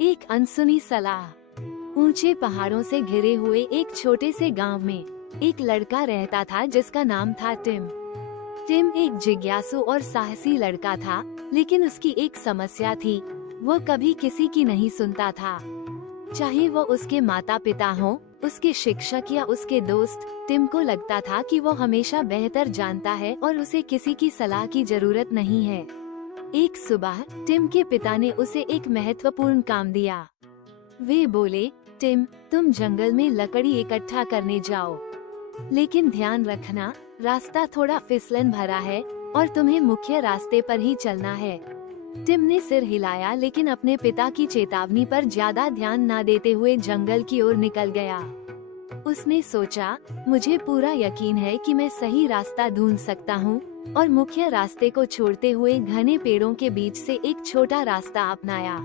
एक अनसुनी सलाह। ऊंचे पहाड़ों से घिरे हुए एक छोटे से गांव में एक लड़का रहता था जिसका नाम था टिम। टिम एक जिज्ञासु और साहसी लड़का था, लेकिन उसकी एक समस्या थी, वो कभी किसी की नहीं सुनता था। चाहे वो उसके माता पिता हों, उसके शिक्षक या उसके दोस्त, टिम को लगता था कि वो हमेशा बेहतर जानता है और उसे किसी की सलाह की जरूरत नहीं है। एक सुबह टिम के पिता ने उसे एक महत्वपूर्ण काम दिया। वे बोले, टिम, तुम जंगल में लकड़ी इकट्ठा करने जाओ, लेकिन ध्यान रखना, रास्ता थोड़ा फिसलन भरा है और तुम्हें मुख्य रास्ते पर ही चलना है। टिम ने सिर हिलाया, लेकिन अपने पिता की चेतावनी पर ज्यादा ध्यान न देते हुए जंगल की ओर निकल गया। उसने सोचा, मुझे पूरा यकीन है कि मैं सही रास्ता ढूंढ सकता हूँ, और मुख्य रास्ते को छोड़ते हुए घने पेड़ों के बीच से एक छोटा रास्ता अपनाया।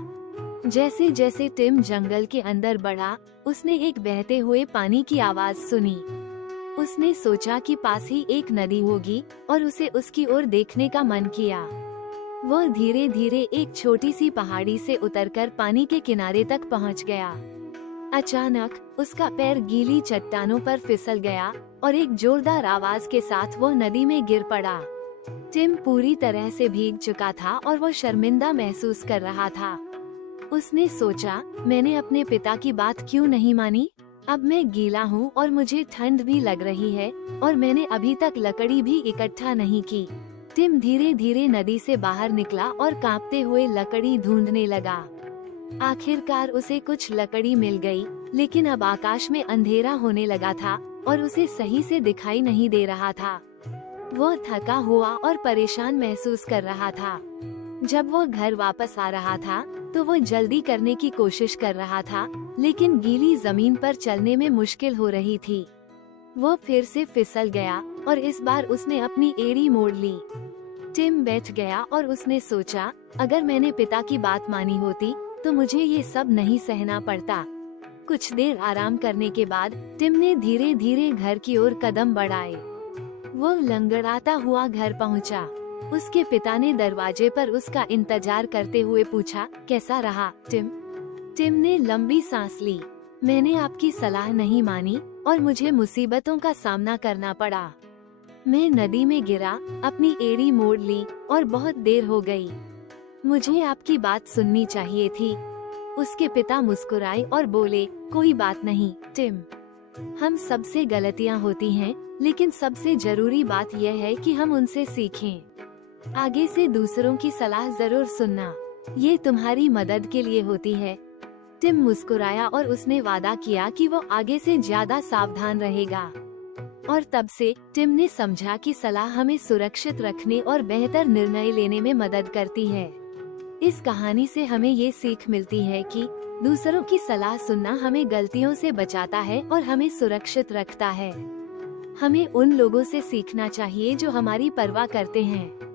जैसे जैसे टिम जंगल के अंदर बढ़ा, उसने एक बहते हुए पानी की आवाज सुनी। उसने सोचा कि पास ही एक नदी होगी और उसे उसकी ओर देखने का मन किया। वह धीरे धीरे एक छोटी सी पहाड़ी से उतरकर पानी के किनारे तक पहुंच गया। अचानक उसका पैर गीली चट्टानों पर फिसल गया और एक जोरदार आवाज के साथ वो नदी में गिर पड़ा। टिम पूरी तरह से भीग चुका था और वो शर्मिंदा महसूस कर रहा था। उसने सोचा, मैंने अपने पिता की बात क्यों नहीं मानी? अब मैं गीला हूँ और मुझे ठंड भी लग रही है, और मैंने अभी तक लकड़ी भी इकट्ठा नहीं की। टिम धीरे धीरे नदी से बाहर निकला और कांपते हुए लकड़ी ढूंढने लगा। आखिरकार उसे कुछ लकड़ी मिल गई, लेकिन अब आकाश में अंधेरा होने लगा था और उसे सही से दिखाई नहीं दे रहा था। वो थका हुआ और परेशान महसूस कर रहा था। जब वो घर वापस आ रहा था तो वो जल्दी करने की कोशिश कर रहा था, लेकिन गीली जमीन पर चलने में मुश्किल हो रही थी। वो फिर से फिसल गया और इस बार उसने अपनी एड़ी मोड़ ली। टिम बैठ गया और उसने सोचा, अगर मैंने पिता की बात मानी होती तो मुझे ये सब नहीं सहना पड़ता। कुछ देर आराम करने के बाद टिम ने धीरे धीरे घर की ओर कदम बढ़ाए। वो लंगड़ाता हुआ घर पहुंचा। उसके पिता ने दरवाजे पर उसका इंतजार करते हुए पूछा, कैसा रहा टिम? टिम ने लंबी सांस ली। मैंने आपकी सलाह नहीं मानी और मुझे मुसीबतों का सामना करना पड़ा। मैं नदी में गिरा, अपनी एड़ी मोड़ ली और बहुत देर हो गई। मुझे आपकी बात सुननी चाहिए थी। उसके पिता मुस्कुराए और बोले, कोई बात नहीं टिम, हम सबसे गलतियां होती हैं, लेकिन सबसे जरूरी बात यह है कि हम उनसे सीखें। आगे से दूसरों की सलाह जरूर सुनना, ये तुम्हारी मदद के लिए होती है। टिम मुस्कुराया और उसने वादा किया कि वो आगे से ज्यादा सावधान रहेगा। और तब से टिम ने समझा कि सलाह हमें सुरक्षित रखने और बेहतर निर्णय लेने में मदद करती है। इस कहानी से हमें ये सीख मिलती है कि दूसरों की सलाह सुनना हमें गलतियों से बचाता है और हमें सुरक्षित रखता है। हमें उन लोगों से सीखना चाहिए जो हमारी परवाह करते हैं।